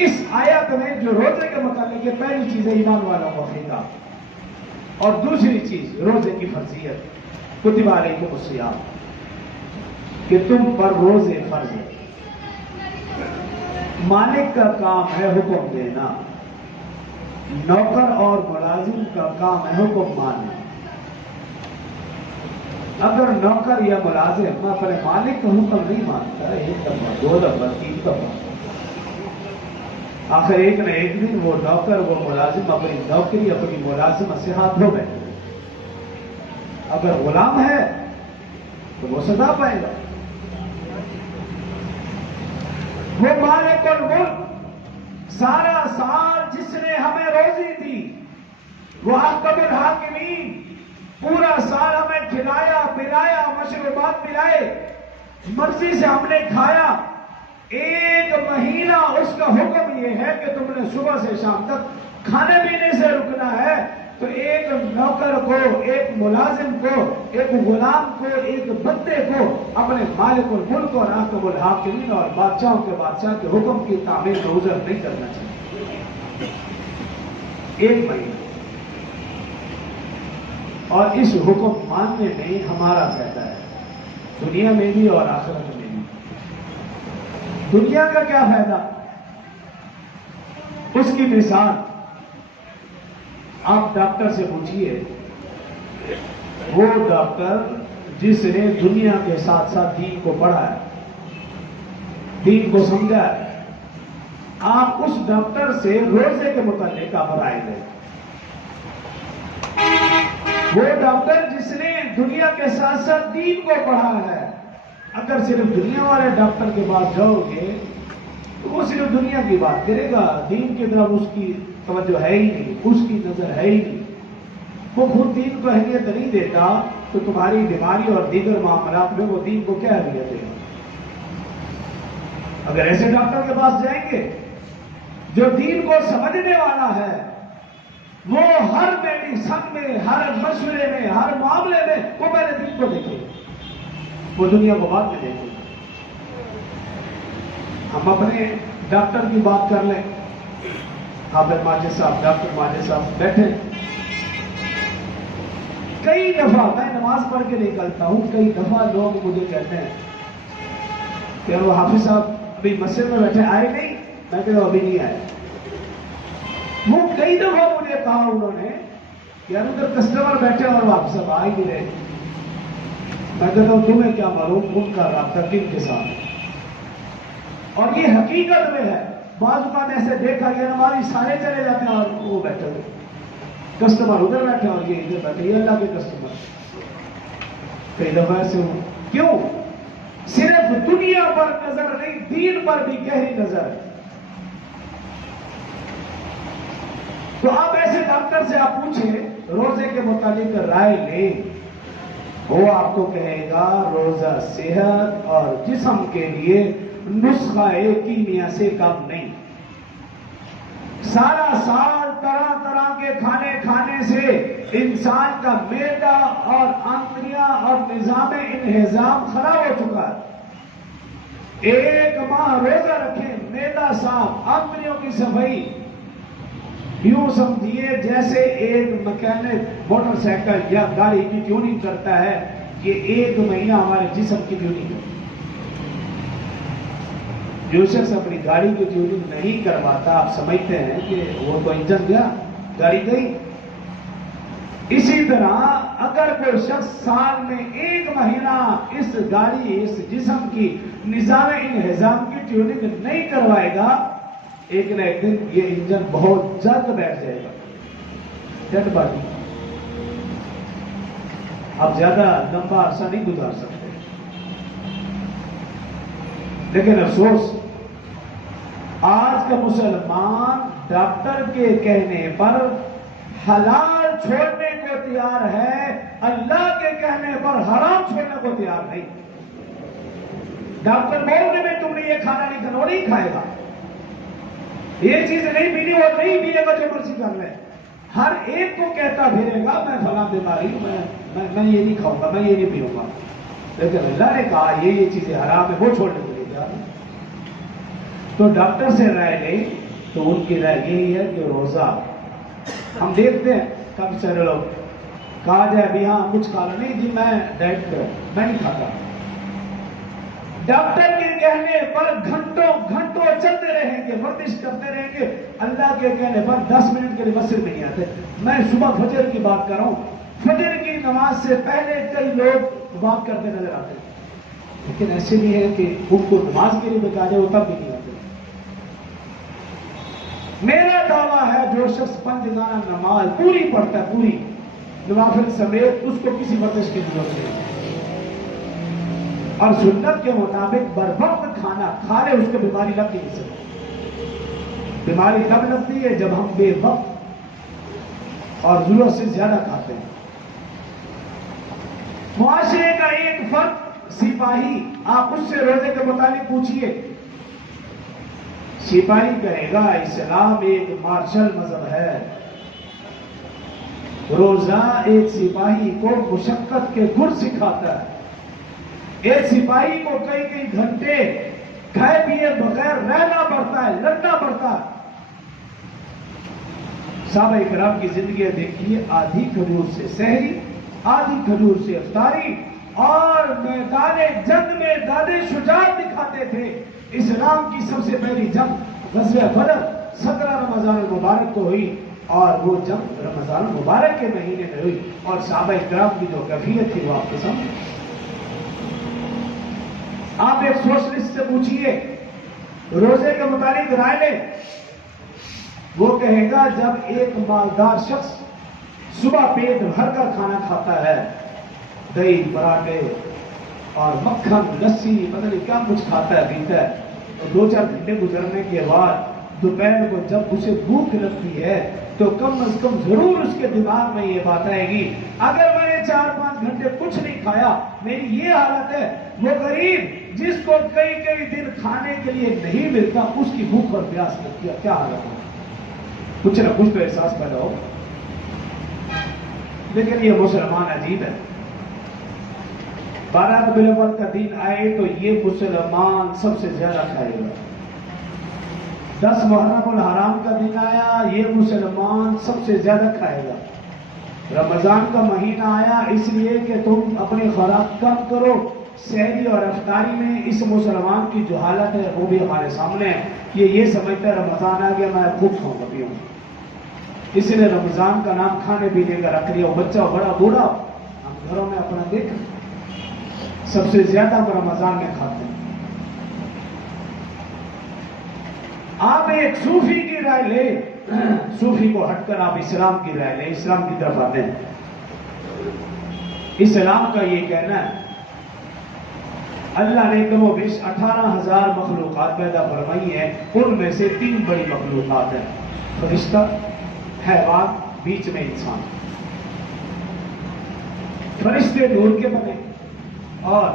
اس آیت میں جو روزے کے متعلق ہے، پہلی چیز ہے ایمان والوں کو عقیدہ، اور دوسری چیز روزے کی فرضیت، کتب علیکم الصیام، کہ تم پر روزے فرض ہے۔ مالک کا کام ہے حکم دینا، نوکر اور ملازم کا کام ہے حکم ماننا۔ اگر نوکر یا ملازم اپنے مالک کا حکم نہیں مانتا، ایک دفعہ، دو دفعہ، تین دفعہ، آخر ایک نہ ایک دن وہ نوکر وہ ملازم اپنی نوکری اپنی ملازمت سے ہاتھ دھو بیٹھے۔ اگر غلام ہے تو وہ سزا پائے گا۔ وہ مالک الملک سارا سال جس نے ہمیں روزی دی، وہ احکم الحاکمین پورا سال ہمیں کھلایا پلایا، مشروبات پلائے، مرضی سے ہم نے کھایا، ایک مہینہ اس کا حکم یہ ہے کہ تم نے صبح سے شام تک کھانے پینے سے رکنا ہے، تو ایک نوکر کو، ایک ملازم کو، ایک غلام کو، ایک بندے کو اپنے مالک الملک اور احکم الحاکمین اور بادشاہوں کے بادشاہ کے حکم کی تعمیل میں عذر نہیں کرنا چاہیے۔ ایک مہینہ، اور اس حکم ماننے میں ہمارا فائدہ ہے، دنیا میں بھی اور آخرت میں بھی۔ دنیا کا کیا فائدہ؟ اس کی مثال آپ ڈاکٹر سے پوچھئے، وہ ڈاکٹر جس نے دنیا کے ساتھ ساتھ دین کو پڑھا ہے، دین کو سمجھا ہے، آپ اس ڈاکٹر سے روزے کے متعلق آپ رائے دیں۔ وہ ڈاکٹر جس نے دنیا کے ساتھ ساتھ دین کو پڑھا ہے، اگر صرف دنیا والے ڈاکٹر کے پاس جاؤ گے تو وہ صرف دنیا کی بات کرے گا، دین کی طرف اس کی توجہ ہے ہی نہیں، اس کی نظر ہے ہی نہیں، وہ خود دین کو اہمیت نہیں دیتا، تو تمہاری بیماری اور دیگر معاملات میں وہ دین کو کیا اہمیت دے گا؟ اگر ایسے ڈاکٹر کے پاس جائیں گے جو دین کو سمجھنے والا ہے، وہ ہر میڈیسن میں، ہر مشورے میں، ہر معاملے میں وہ پہلے دین کو دیکھے، وہ دنیا کو بعد میں دیکھے۔ ہم اپنے ڈاکٹر کی بات کر لیں، حافظ ماجد صاحب، ڈاکٹر ماجد صاحب بیٹھے، کئی دفعہ میں نماز پڑھ کے نکلتا ہوں، کئی دفعہ لوگ مجھے کہتے ہیں کہ وہ حافظ صاحب ابھی مسجد میں بیٹھے، آئے نہیں؟ میں کہتا ہوں ابھی نہیں آئے۔ وہ کئی دفعہ مجھے کہا انہوں نے کہ یار ادھر کسٹمر بیٹھے اور وہ حافظ صاحب آ ہی نہیں رہے۔ میں کہتا ہوں تمہیں کیا معلوم ان کا رابطہ کن کے ساتھ ہے؟ اور یہ حقیقت میں ہے، بعض اوقات ایسے دیکھا کہ ہماری سارے چلے جاتے ہیں اور وہ بیٹھے ہوئے، کسٹمر ادھر بیٹھے اور یہ ادھر بیٹھے، یہ اللہ کے کسٹمر۔ کئی دفعہ ایسے ہوں، کیوں؟ صرف دنیا پر نظر نہیں، دین پر بھی گہری نظر ہے۔ تو آپ ایسے ڈاکٹر سے آپ پوچھیں روزے کے متعلق رائے لیں، وہ آپ کو کہے گا روزہ صحت اور جسم کے لیے نسخہ کیمیا سے کم نہیں۔ سارا سال طرح طرح کے کھانے کھانے سے انسان کا معدہ اور آنتڑیاں اور نظام انہضام خراب ہو چکا ہے۔ ایک ماہ روزہ رکھیں، معدہ صاف، آنتڑیوں کی صفائی، یوں سمجھیے جیسے ایک مکینک موٹر سائیکل یا گاڑی کی ٹیوننگ کرتا ہے، یہ ایک مہینہ ہمارے جسم کی ٹیوننگ کرتا ہے۔ جو شخص اپنی گاڑی کی ٹیوننگ نہیں کرواتا، آپ سمجھتے ہیں کہ وہ تو انجن گیا، گاڑی گئی۔ اسی طرح اگر کوئی شخص سال میں ایک مہینہ اس گاڑی، اس جسم کی نظام انہضام کی ٹیوننگ نہیں کروائے گا، ایک نہ ایک دن یہ انجن بہت جلد بیٹھ جائے گا، ڈیڈ باڈی۔ آپ زیادہ لمبا عرصہ نہیں گزار سکتے۔ لیکن افسوس، آج کا مسلمان ڈاکٹر کے کہنے پر حلال چھوڑنے کو تیار ہے، اللہ کے کہنے پر حرام چھوڑنے کو تیار نہیں۔ ڈاکٹر بولنے میں تم نے یہ کھانا نہیں کھانا، وہ نہیں کھائے گا، یہ چیز نہیں پینی، وہ نہیں پینے کا، جو مرضی کر لے۔ ہر ایک کو کہتا پھرے گا میں فلاں بیماری ہوں، میں یہ نہیں کھاؤں گا، میں یہ نہیں پیوں گا، لیکن اللہ نے کہا یہ چیزیں حرام ہے، وہ چھوڑنے کے لیے تیار ہے۔ تو ڈاکٹر سے رائے لیں، تو ان کی رائے یہی ہے کہ روزہ ہم دیکھتے ہیں کب سارے لوگ کہا جائے بھی ہاں کچھ کھانا نہیں جی میں ڈائٹ پر میں نہیں کھاتا، ڈاکٹر کے کہنے پر گھنٹوں گھنٹوں چلتے رہیں گے، ورزش کرتے رہیں گے، اللہ کے کہنے پر 10 منٹ کے لیے مسجد میں نہیں آتے۔ میں صبح فجر کی بات کر رہا ہوں، فجر کی نماز سے پہلے کئی لوگ بات کرتے نظر آتے ہیں، لیکن ایسے بھی ہے کہ ان کو نماز کے لیے بتا جائے وہ تب بھی نہیں آتے۔ میرا دعویٰ ہے جو شخص 5 روزانہ نماز پوری پڑھتا ہے، پوری نوافل سمیت، اس کو کسی ورزش کی ضرورت نہیں، اور سنت کے مطابق بر وقت کھانا کھا لے، اس کو بیماری لگ نہیں سکتی۔ بیماری کب لگتی ہے؟ جب ہم بے وقت اور ضرورت سے زیادہ کھاتے ہیں۔ معاشرے کا ایک فرد سپاہی، آپ اس سے روزے کے متعلق پوچھئے، سپاہی کہے گا اسلام ایک مارشل مذہب ہے، روزہ ایک سپاہی کو مشقت کے گر سکھاتا ہے، ایک سپاہی کو کئی کئی گھنٹے کھائے پیے بغیر رہنا پڑتا ہے، لڑنا پڑتا ہے۔ صحابہ کرام کی زندگی دیکھیے، آدھی کھجور سے سحری، آدھی کھجور سے افطاری، اور میدان جنگ میں دادِ شجاعت دکھاتے تھے۔ اسلام کی سب سے پہلی جنگ غزوہ بدر 17 رمضان المبارک کو ہوئی، اور وہ جنگ رمضان المبارک کے مہینے میں ہوئی، اور صحابہ کرام کی جو کیفیت تھی وہ آپ کو سمجھ۔ آپ ایک سوشلسٹ سے پوچھئے روزے کے متعلق رائے لیں، وہ کہے گا جب ایک مالدار شخص صبح پیٹ بھر کر کھانا کھاتا ہے، دہی پراٹھے اور مکھن لسی پتہ نہیں کیا کچھ کھاتا ہے پیتا ہے، اور 2-4 گھنٹے گزرنے کے بعد دوپہر کو جب اسے بھوک لگتی ہے تو کم از کم ضرور اس کے دماغ میں یہ بات آئے گی اگر میں نے 4-5 گھنٹے کچھ نہیں کھایا میری یہ حالت ہے۔ وہ غریب جس کو کئی کئی دن کھانے کے لیے نہیں ملتا، اس کی بھوک اور پیاس لگتی ہے، کیا حالت ہے؟ کچھ نہ کچھ تو احساس پیدا ہو۔ لیکن یہ مسلمان عجیب ہے، 12 ربیع الاول کا دن آئے تو یہ مسلمان سب سے زیادہ کھائے گا، 10 محرم الحرام کا دن آیا یہ مسلمان سب سے زیادہ کھائے گا، رمضان کا مہینہ آیا اس لیے کہ تم اپنی خوراک کم کرو، سحری اور افطاری میں اس مسلمان کی جو حالت ہے وہ بھی ہمارے سامنے ہے۔ یہ سمجھتا ہے رمضان آ گیا میں خوب کھاؤں گا پیوں، اس لیے رمضان کا نام کھانے پینے کا رکھ لیا، بچہ بڑا بوڑھا، ہم گھروں میں اپنا دیکھ سب سے زیادہ ہم رمضان میں کھاتے ہیں۔ آپ ایک صوفی کی رائے لیں، صوفی کو ہٹ کر آپ اسلام کی رائے لیں، اسلام کی طرف آتے ہیں۔ اسلام کا یہ کہنا ہے اللہ نے کم و بیش 18,000 مخلوقات پیدا فرمائی ہیں، ان میں سے 3 بڑی مخلوقات ہیں، فرشتہ، حیوان، بیچ میں انسان۔ فرشتے نور کے بنے اور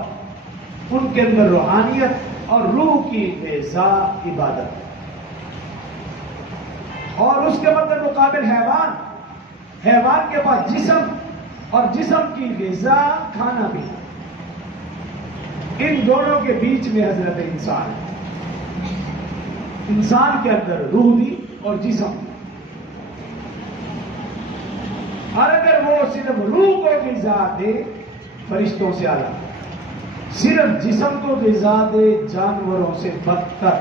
ان کے اندر روحانیت اور روح کی غذا عبادت، اور اس کے مقابل حیوان کے پاس جسم اور جسم کی غذا کھانا بھی، ان دونوں کے بیچ میں حضرت انسان ہے، انسان کے اندر روح بھی اور جسم بھی، اور اگر وہ صرف روح کو غذا دے فرشتوں سے اعلیٰ، صرف جسم کو غذا دے جانوروں سے بدتر۔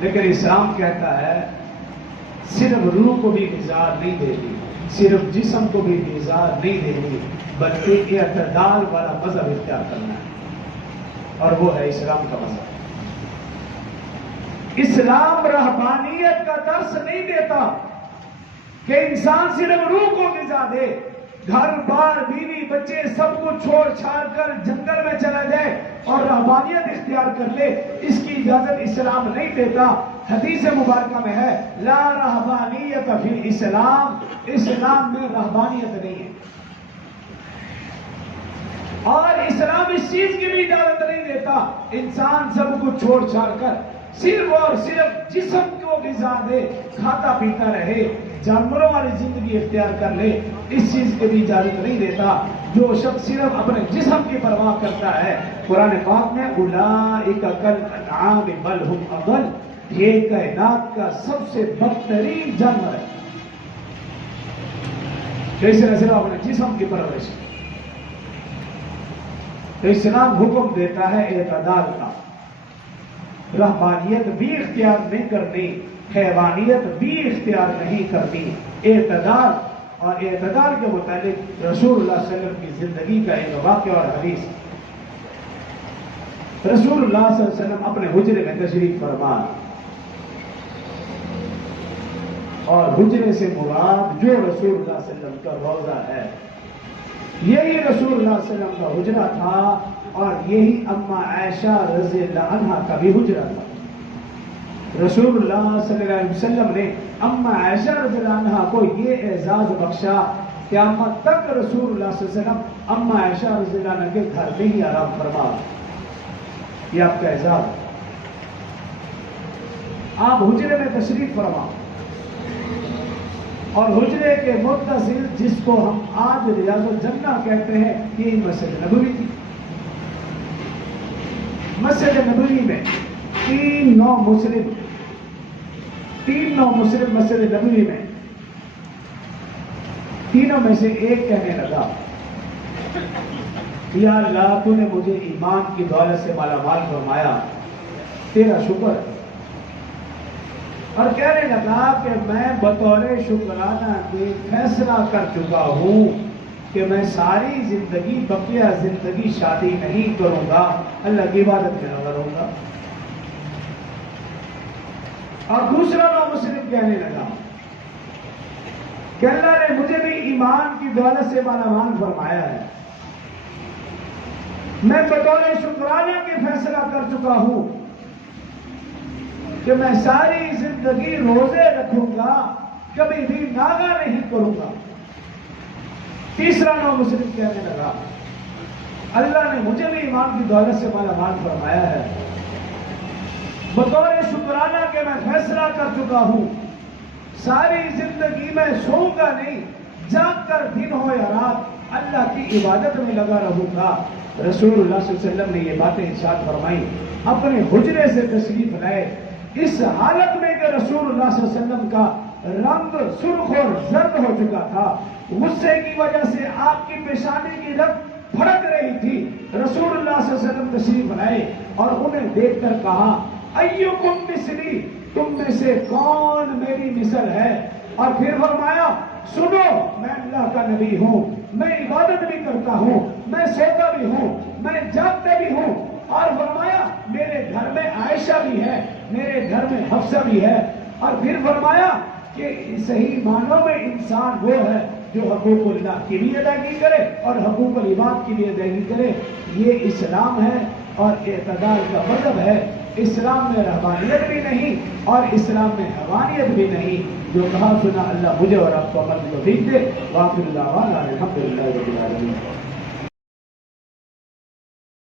لیکن اسلام کہتا ہے صرف روح کو بھی غذا نہیں دینی، صرف جسم کو بھی غذا نہیں دینی، بلکہ اعتدال والا مذہب اختیار کرنا ہے، اور وہ ہے اسلام کا مذہب۔ اسلام رہبانیت کا درس نہیں دیتا کہ انسان صرف روح کو غذا دے، گھر بار بیوی بچے سب کو چھوڑ چھاڑ کر جنگل میں چلا جائے اور رہبانیت اختیار کر لے، اس کی اجازت اسلام نہیں دیتا۔ حدیث مبارکہ میں ہے لا رہبانیت فی الاسلام، اسلام میں رہبانیت نہیں ہے، اور اسلام اس چیز کی بھی اجازت نہیں دیتا انسان سب کو چھوڑ چھاڑ کر صرف اور صرف جسم کو غذا دے، کھاتا پیتا رہے، جانوروں والی زندگی اختیار کر لے، اس چیز کی بھی اجازت نہیں دیتا۔ جو شخص صرف اپنے جسم کی پرواہ کرتا ہے، قرآن پاک میں اولئک کالانعام بل ہم اضل، یہ کائنات کا سب سے بدترین جانور ہے، جیسے صرف اپنے جسم کی پرورش۔ تو اسلام حکم دیتا ہے اعتدال کا، رہبانیت بھی اختیار نہیں کرنی، حیوانیت بھی اختیار نہیں کرنی، اعتدال۔ اور اعتدال کے متعلق رسول اللہ صلی اللہ علیہ وسلم کی زندگی کا ایک واقعہ اور حدیث۔ رسول اللہ صلی اللہ علیہ وسلم اپنے حجرے میں تشریف فرما، اور حجرے سے مراد جو رسول اللہ صلی اللہ علیہ وسلم کا روضہ ہے، یہی رسول اللہ صلی اللہ علیہ وسلم کا حجرہ تھا، اور یہی اما عائشہ رضی اللہ عنہا کا بھی حجرہ تھا۔ رسول اللہ صلی اللہ علیہ وسلم نے اما عائشہ رضی اللہ عنہا کو یہ اعزاز بخشا، قیامت تک رسول اللہ صلی اللہ علیہ وسلم اما عائشہ رضی اللہ عنہا کے گھر میں ہی آرام فرما۔ یہ آپ کا اعزاز، آپ حجرے میں تشریف فرما، اور حجرے کے متصل جس کو ہم آج ریاض الجنہ کہتے ہیں، یہ مسجد نبوی تھی۔ مسجد نبوی میں تین نو مسلم مسجد نبوی میں، تینوں میں سے ایک کہنے لگا، یا اللہ تو نے مجھے ایمان کی دولت سے مالا مال فرمایا، تیرا شکر ہے۔ اور کہنے لگا کہ میں بطور شکرانہ کے فیصلہ کر چکا ہوں کہ میں ساری زندگی، بقیہ زندگی شادی نہیں کروں گا، اللہ کی عبادت میں لگا رہوں گا۔ اور دوسرا نو مسلم کہنے لگا کہ اللہ نے مجھے بھی ایمان کی دولت سے مالا مال فرمایا ہے، میں بطور شکرانہ کے فیصلہ کر چکا ہوں کہ میں ساری زندگی روزے رکھوں گا، کبھی بھی ناغہ نہیں کروں گا۔ تیسرا نو مسلم کہنے لگا، اللہ نے مجھے بھی ایمان کی دولت سے مالا مال فرمایا ہے، بطور شکرانہ کہ میں فیصلہ کر چکا ہوں ساری زندگی میں سوؤں گا نہیں، جاگ کر دن ہو یا رات اللہ کی عبادت میں لگا رہوں گا۔ رسول اللہ صلی اللہ علیہ وسلم نے یہ باتیں ارشاد فرمائی، اپنے حجرے سے تشریف لائے، اس حالت میں کہ رسول اللہ صلی اللہ علیہ وسلم کا رنگ سرخ اور زرد ہو چکا تھا، غصے کی وجہ سے آپ کی پیشانی کی رنگ پھڑک رہی تھی۔ رسول اللہ صلی اللہ علیہ وسلم تشریف لائے اور انہیں دیکھ کر کہا، ایکم مثلی، تم میں سے کون میری مثل ہے؟ اور پھر فرمایا، سنو میں اللہ کا نبی ہوں، میں عبادت بھی کرتا ہوں، میں سوتا بھی ہوں، میں جاگتا بھی ہوں، اور فرمایا میرے گھر میں عائشہ بھی ہے، میرے گھر میں حفصہ بھی ہے، اور پھر فرمایا کہ صحیح معنوں میں انسان وہ ہے جو حقوق اللہ کی بھی ادائیگی کرے اور حقوق العباد کی بھی ادائیگی کرے۔ یہ اسلام ہے اور اعتدال کا مذہب ہے۔ اسلام میں رہبانیت بھی نہیں اور اسلام میں حیوانیت بھی نہیں۔ جو کہا سنا اللہ مجھے اور آپ کو عمل میں توفیق دے۔ وآخر دعوانا الحمدللہ رب العالمین۔